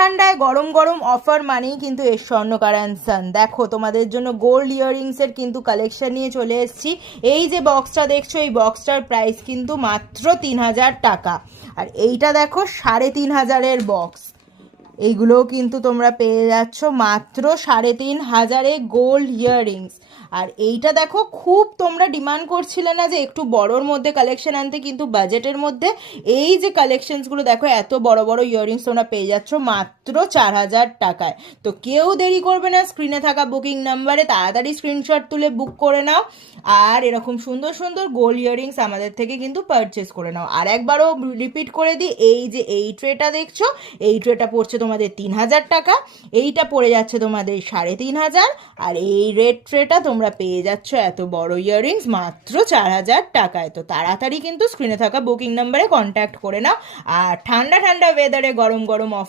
ঠান্ডায় গরম গরম অফার মানেই কিন্তু এর স্বর্ণকার অ্যান্ড সান। দেখো তোমাদের জন্য গোল্ড ইয়াররিংসের কিন্তু কালেকশন নিয়ে চলে এসেছি। এই যে বক্সটা দেখছো, এই বক্সটার প্রাইস কিন্তু মাত্র 3000 টাকা। আর এইটা দেখো 3500-এর বক্স, এইগুলোও কিন্তু তোমরা পেয়ে যাচ্ছ মাত্র 3500-এ গোল্ড ইয়াররিংস। আর এইটা দেখো, খুব তোমরা ডিমান্ড করছিলে না যে একটু বড়োর মধ্যে কালেকশন আনতে, কিন্তু বাজেটের মধ্যে এই যে কালেকশনসগুলো দেখো, এত বড় বড় ইয়াররিংস তোমরা পেয়ে যাচ্ছ মাত্র 4000 টাকায়। তো কেউ দেরি করবে না, স্ক্রিনে থাকা বুকিং নাম্বারে তাড়াতাড়ি স্ক্রিনশট তুলে বুক করে নাও, আর এরকম সুন্দর সুন্দর গোল্ড ইয়াররিংস আমাদের থেকে কিন্তু পারচেস করে নাও। আর একবারও রিপিট করে দিই, এই যে এই ট্রেটা দেখছো, এই ট্রেটা পড়ছে তোমাদের 3000 টাকা, এইটা পড়ে যাচ্ছে তোমাদের 3500, আর এই রেড ট্রেটা তোমরা পেয়ে যাচ্ছ এত বড় ইয়াররিংস মাত্র 4000 টাকায়। তো তাড়াতাড়ি কিন্তু স্ক্রিনে থাকা বুকিং নাম্বারে কন্ট্যাক্ট করে নাও। আর ঠান্ডা ঠান্ডা ওয়েদারে গরম গরম